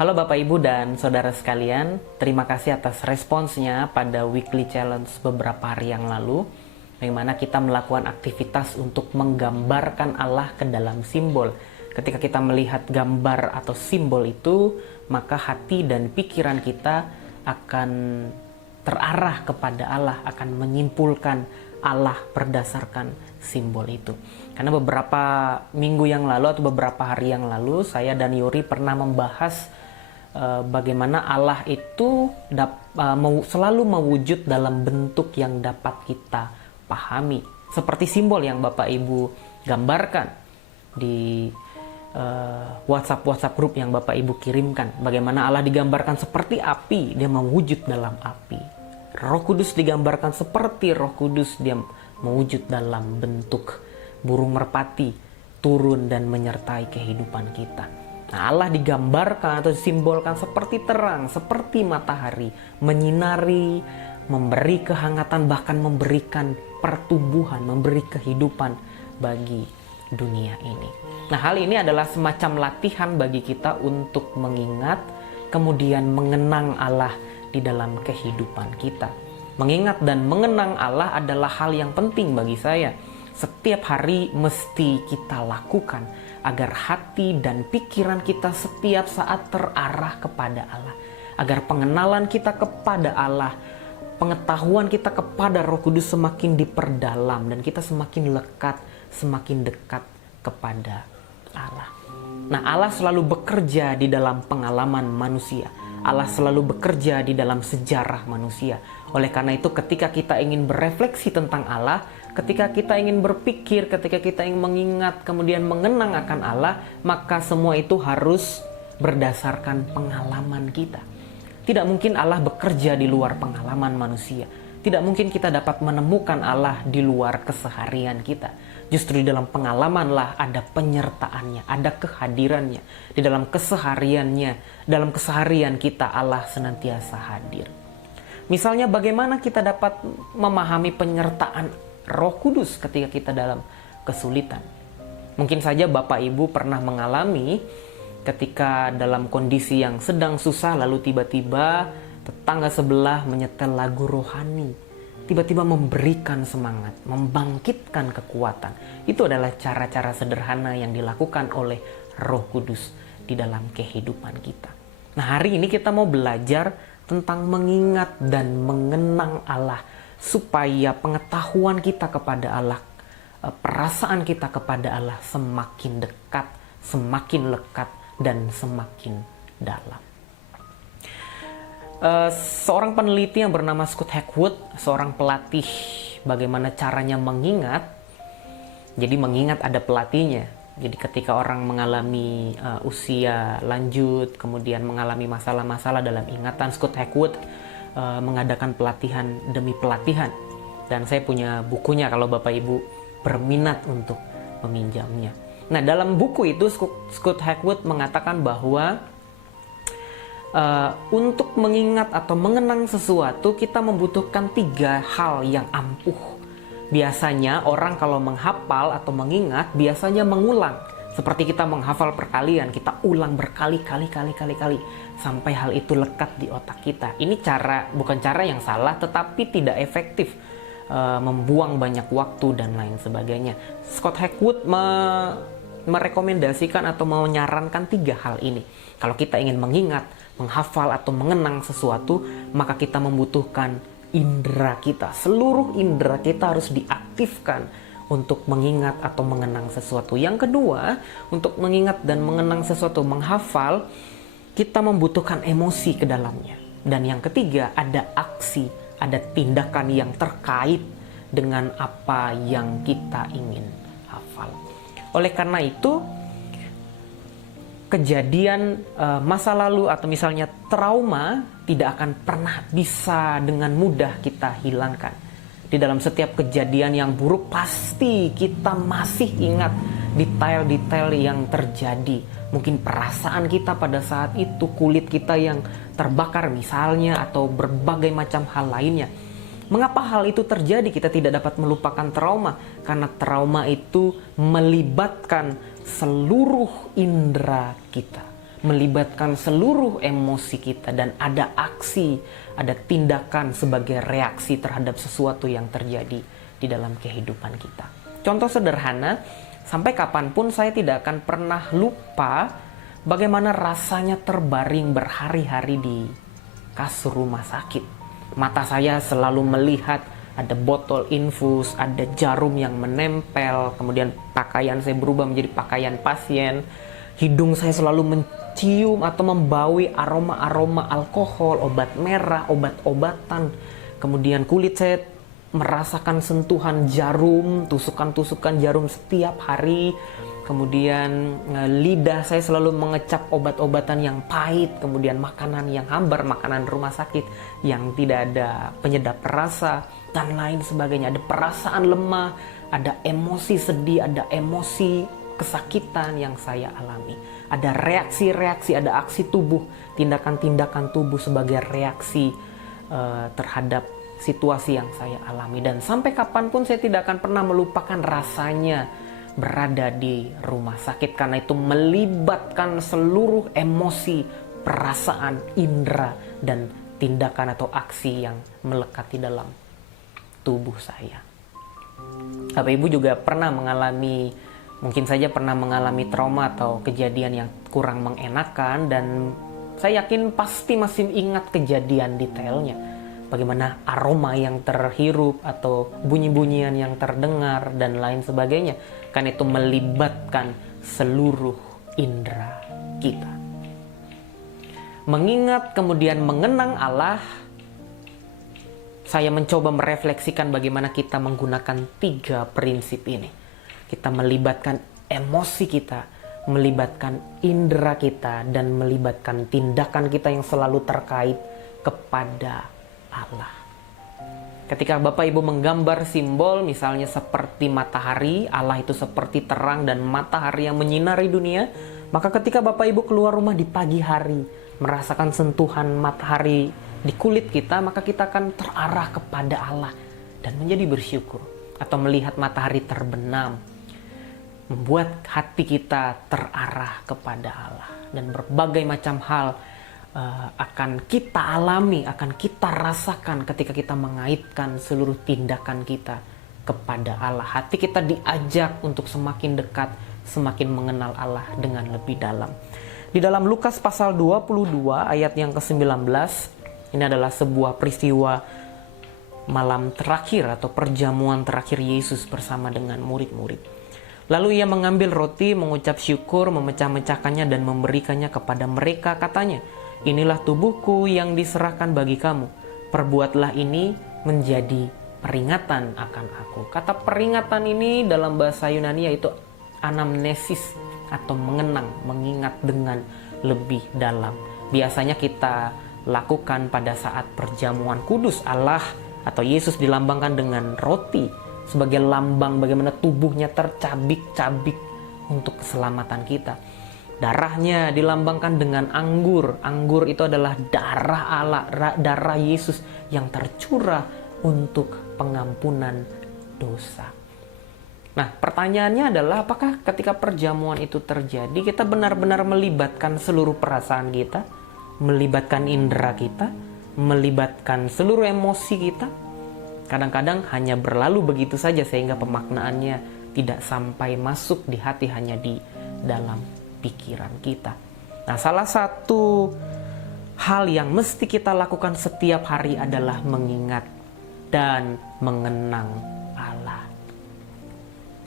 Halo Bapak Ibu dan Saudara sekalian, terima kasih atas responsnya pada weekly challenge beberapa hari yang lalu, bagaimana kita melakukan aktivitas untuk menggambarkan Allah ke dalam simbol. Ketika kita melihat gambar atau simbol itu, maka hati dan pikiran kita akan terarah kepada Allah, akan menyimpulkan Allah berdasarkan simbol itu. Karena beberapa minggu yang lalu atau beberapa hari yang lalu, saya dan Yuri pernah membahas bagaimana Allah itu selalu mewujud dalam bentuk yang dapat kita pahami, seperti simbol yang Bapak Ibu gambarkan di WhatsApp grup yang Bapak Ibu kirimkan. Bagaimana Allah digambarkan seperti api, dia mewujud dalam api. Roh Kudus digambarkan seperti Roh Kudus, dia mewujud dalam bentuk burung merpati, turun dan menyertai kehidupan kita. Nah, Allah digambarkan atau disimbolkan seperti terang, seperti matahari, menyinari, memberi kehangatan, bahkan memberikan pertumbuhan, memberi kehidupan bagi dunia ini. Nah, hal ini adalah semacam latihan bagi kita untuk mengingat, kemudian mengenang Allah di dalam kehidupan kita. Mengingat dan mengenang Allah adalah hal yang penting bagi saya. Setiap hari mesti kita lakukan agar hati dan pikiran kita setiap saat terarah kepada Allah. Agar pengenalan kita kepada Allah, pengetahuan kita kepada Roh Kudus semakin diperdalam dan kita semakin lekat, semakin dekat kepada Allah. Nah, Allah selalu bekerja di dalam pengalaman manusia. Allah selalu bekerja di dalam sejarah manusia. Oleh karena itu, ketika kita ingin berefleksi tentang Allah, ketika kita ingin berpikir, ketika kita ingin mengingat, kemudian mengenang akan Allah, maka semua itu harus berdasarkan pengalaman kita. Tidak mungkin Allah bekerja di luar pengalaman manusia. Tidak mungkin kita dapat menemukan Allah di luar keseharian kita. Justru di dalam pengalamanlah ada penyertaannya, ada kehadirannya. Di dalam kesehariannya, dalam keseharian kita Allah senantiasa hadir. Misalnya bagaimana kita dapat memahami penyertaan Roh Kudus ketika kita dalam kesulitan. Mungkin saja Bapak Ibu pernah mengalami ketika dalam kondisi yang sedang susah, lalu tiba-tiba tetangga sebelah menyetel lagu rohani. Tiba-tiba memberikan semangat, membangkitkan kekuatan. Itu adalah cara-cara sederhana yang dilakukan oleh Roh Kudus di dalam kehidupan kita. Nah, hari ini kita mau belajar tentang mengingat dan mengenang Allah, supaya pengetahuan kita kepada Allah, perasaan kita kepada Allah semakin dekat, semakin lekat, dan semakin dalam. Seorang peneliti yang bernama Scott Hegwood, seorang pelatih bagaimana caranya mengingat. Jadi mengingat ada pelatihnya. Jadi ketika orang mengalami usia lanjut, kemudian mengalami masalah-masalah dalam ingatan, Scott Hegwood mengadakan pelatihan demi pelatihan. Dan saya punya bukunya kalau Bapak Ibu berminat untuk meminjamnya. Nah, dalam buku itu Scott Hegwood mengatakan bahwa untuk mengingat atau mengenang sesuatu, kita membutuhkan 3 hal yang ampuh. Biasanya orang kalau menghafal atau mengingat, biasanya mengulang. Seperti kita menghafal perkalian, kita ulang berkali-kali sampai hal itu lekat di otak kita. Ini bukan cara yang salah, tetapi tidak efektif, membuang banyak waktu dan lain sebagainya. Scott Hegwood merekomendasikan atau menyarankan 3 hal ini. Kalau kita ingin mengingat, menghafal atau mengenang sesuatu, maka kita membutuhkan indera kita. Seluruh indera kita harus diaktifkan untuk mengingat atau mengenang sesuatu. Yang kedua, untuk mengingat dan mengenang sesuatu, menghafal, kita membutuhkan emosi ke dalamnya. Dan yang ketiga, ada aksi, ada tindakan yang terkait dengan apa yang kita ingin hafal. Oleh karena itu, kejadian masa lalu atau misalnya trauma tidak akan pernah bisa dengan mudah kita hilangkan. Di dalam setiap kejadian yang buruk pasti kita masih ingat detail-detail yang terjadi. Mungkin perasaan kita pada saat itu, kulit kita yang terbakar misalnya, atau berbagai macam hal lainnya. Mengapa hal itu terjadi? Kita tidak dapat melupakan trauma, karena trauma itu melibatkan seluruh indera kita, melibatkan seluruh emosi kita, dan ada aksi, ada tindakan sebagai reaksi terhadap sesuatu yang terjadi di dalam kehidupan kita. Contoh sederhana, sampai kapanpun saya tidak akan pernah lupa bagaimana rasanya terbaring berhari-hari di kasur rumah sakit. Mata saya selalu melihat ada botol infus, ada jarum yang menempel, kemudian pakaian saya berubah menjadi pakaian pasien. Hidung saya selalu mencium atau membawi aroma-aroma alkohol, obat merah, obat-obatan. Kemudian kulit saya merasakan sentuhan jarum, tusukan-tusukan jarum setiap hari. Kemudian lidah saya selalu mengecap obat-obatan yang pahit, kemudian makanan yang hambar, makanan rumah sakit yang tidak ada penyedap rasa, dan lain sebagainya. Ada perasaan lemah, ada emosi sedih, ada emosi kesakitan yang saya alami. Ada reaksi-reaksi, ada aksi tubuh, tindakan-tindakan tubuh sebagai reaksi terhadap situasi yang saya alami. Dan sampai kapanpun saya tidak akan pernah melupakan rasanya berada di rumah sakit, karena itu melibatkan seluruh emosi, perasaan, indera, dan tindakan atau aksi yang melekat di dalam tubuh saya. Bapak Ibu juga pernah mengalami, mungkin saja pernah mengalami trauma atau kejadian yang kurang mengenakan, dan saya yakin pasti masih ingat kejadian detailnya. Bagaimana aroma yang terhirup atau bunyi-bunyian yang terdengar dan lain sebagainya. Kan itu melibatkan seluruh indera kita. Mengingat kemudian mengenang Allah, saya mencoba merefleksikan bagaimana kita menggunakan 3 prinsip ini. Kita melibatkan emosi kita, melibatkan indera kita, dan melibatkan tindakan kita yang selalu terkait kepada Allah. Ketika Bapak Ibu menggambar simbol misalnya seperti matahari, Allah itu seperti terang dan matahari yang menyinari dunia, maka ketika Bapak Ibu keluar rumah di pagi hari, merasakan sentuhan matahari di kulit kita, maka kita akan terarah kepada Allah dan menjadi bersyukur. Atau melihat matahari terbenam, membuat hati kita terarah kepada Allah. Dan berbagai macam hal akan kita alami, akan kita rasakan ketika kita mengaitkan seluruh tindakan kita kepada Allah. Hati kita diajak untuk semakin dekat, semakin mengenal Allah dengan lebih dalam. Di dalam Lukas pasal 22 ayat yang ke-19, ini adalah sebuah peristiwa malam terakhir atau perjamuan terakhir Yesus bersama dengan murid-murid. Lalu ia mengambil roti, mengucap syukur, memecah-mecahkannya dan memberikannya kepada mereka. Katanya, "Inilah tubuhku yang diserahkan bagi kamu. Perbuatlah ini menjadi peringatan akan aku." Kata peringatan ini dalam bahasa Yunani yaitu anamnesis atau mengenang, mengingat dengan lebih dalam. Biasanya kita lakukan pada saat perjamuan kudus. Allah atau Yesus dilambangkan dengan roti sebagai lambang bagaimana tubuhnya tercabik-cabik untuk keselamatan kita. Darahnya dilambangkan dengan anggur. Anggur itu adalah darah Allah, darah Yesus yang tercurah untuk pengampunan dosa. Nah, pertanyaannya adalah apakah ketika perjamuan itu terjadi, kita benar-benar melibatkan seluruh perasaan kita, melibatkan indera kita, melibatkan seluruh emosi kita? Kadang-kadang hanya berlalu begitu saja sehingga pemaknaannya tidak sampai masuk di hati, hanya di dalam pikiran kita. Nah, salah satu hal yang mesti kita lakukan setiap hari adalah mengingat dan mengenang Allah.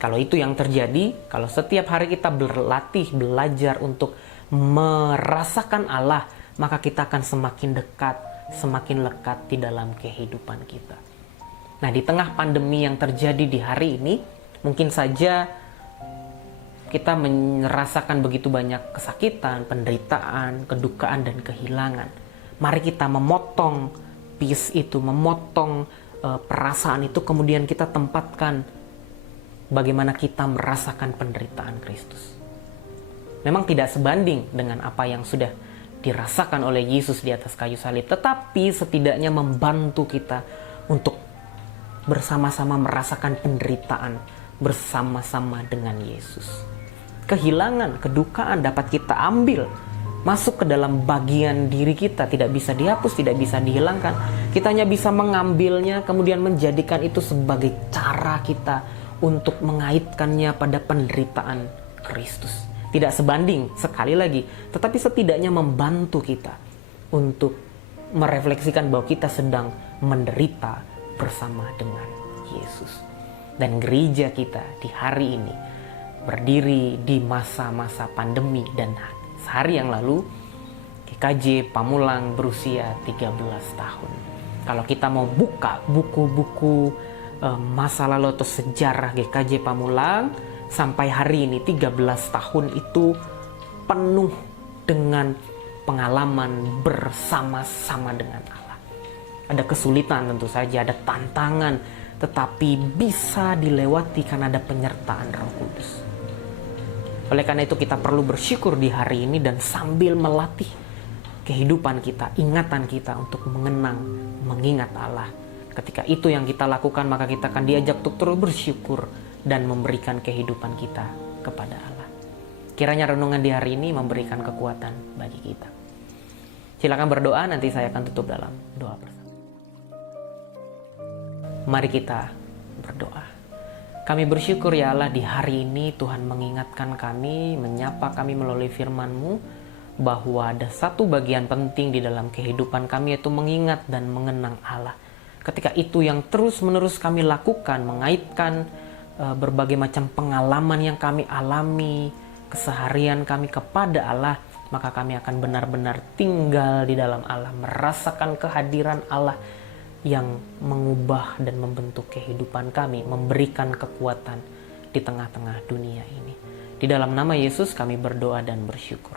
Kalau itu yang terjadi, kalau setiap hari kita berlatih, belajar untuk merasakan Allah, maka kita akan semakin dekat, semakin lekat di dalam kehidupan kita. Nah, di tengah pandemi yang terjadi di hari ini, mungkin saja kita merasakan begitu banyak kesakitan, penderitaan, kedukaan, dan kehilangan. Mari kita memotong peace itu, memotong perasaan itu, kemudian kita tempatkan bagaimana kita merasakan penderitaan Kristus. Memang tidak sebanding dengan apa yang sudah dirasakan oleh Yesus di atas kayu salib, tetapi setidaknya membantu kita untuk bersama-sama merasakan penderitaan bersama-sama dengan Yesus. Kehilangan, kedukaan dapat kita ambil masuk ke dalam bagian diri kita, tidak bisa dihapus, tidak bisa dihilangkan. Kita hanya bisa mengambilnya, kemudian menjadikan itu sebagai cara kita untuk mengaitkannya pada penderitaan Kristus. Tidak sebanding, sekali lagi, tetapi setidaknya membantu kita untuk merefleksikan bahwa kita sedang menderita bersama dengan Yesus. Dan gereja kita di hari ini berdiri di masa-masa pandemi, dan sehari yang lalu GKJ Pamulang berusia 13 tahun. Kalau kita mau buka buku-buku masa lalu atau sejarah GKJ Pamulang sampai hari ini 13 tahun itu penuh dengan pengalaman bersama-sama dengan Allah. Ada kesulitan tentu saja, ada tantangan, tetapi bisa dilewati karena ada penyertaan Roh Kudus. Oleh karena itu kita perlu bersyukur di hari ini dan sambil melatih kehidupan kita, ingatan kita untuk mengenang, mengingat Allah. Ketika itu yang kita lakukan, maka kita akan diajak untuk terus bersyukur dan memberikan kehidupan kita kepada Allah. Kiranya renungan di hari ini memberikan kekuatan bagi kita. Silakan berdoa, nanti saya akan tutup dalam doa bersama. Mari kita berdoa. Kami bersyukur ya Allah, di hari ini Tuhan mengingatkan kami, menyapa kami melalui firman-Mu, bahwa ada satu bagian penting di dalam kehidupan kami, yaitu mengingat dan mengenang Allah. Ketika itu yang terus-menerus kami lakukan, mengaitkan berbagai macam pengalaman yang kami alami, keseharian kami kepada Allah, maka kami akan benar-benar tinggal di dalam Allah, merasakan kehadiran Allah yang mengubah dan membentuk kehidupan kami, memberikan kekuatan di tengah-tengah dunia ini. Di dalam nama Yesus kami berdoa dan bersyukur.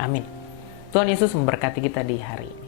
Amin. Tuhan Yesus memberkati kita di hari ini.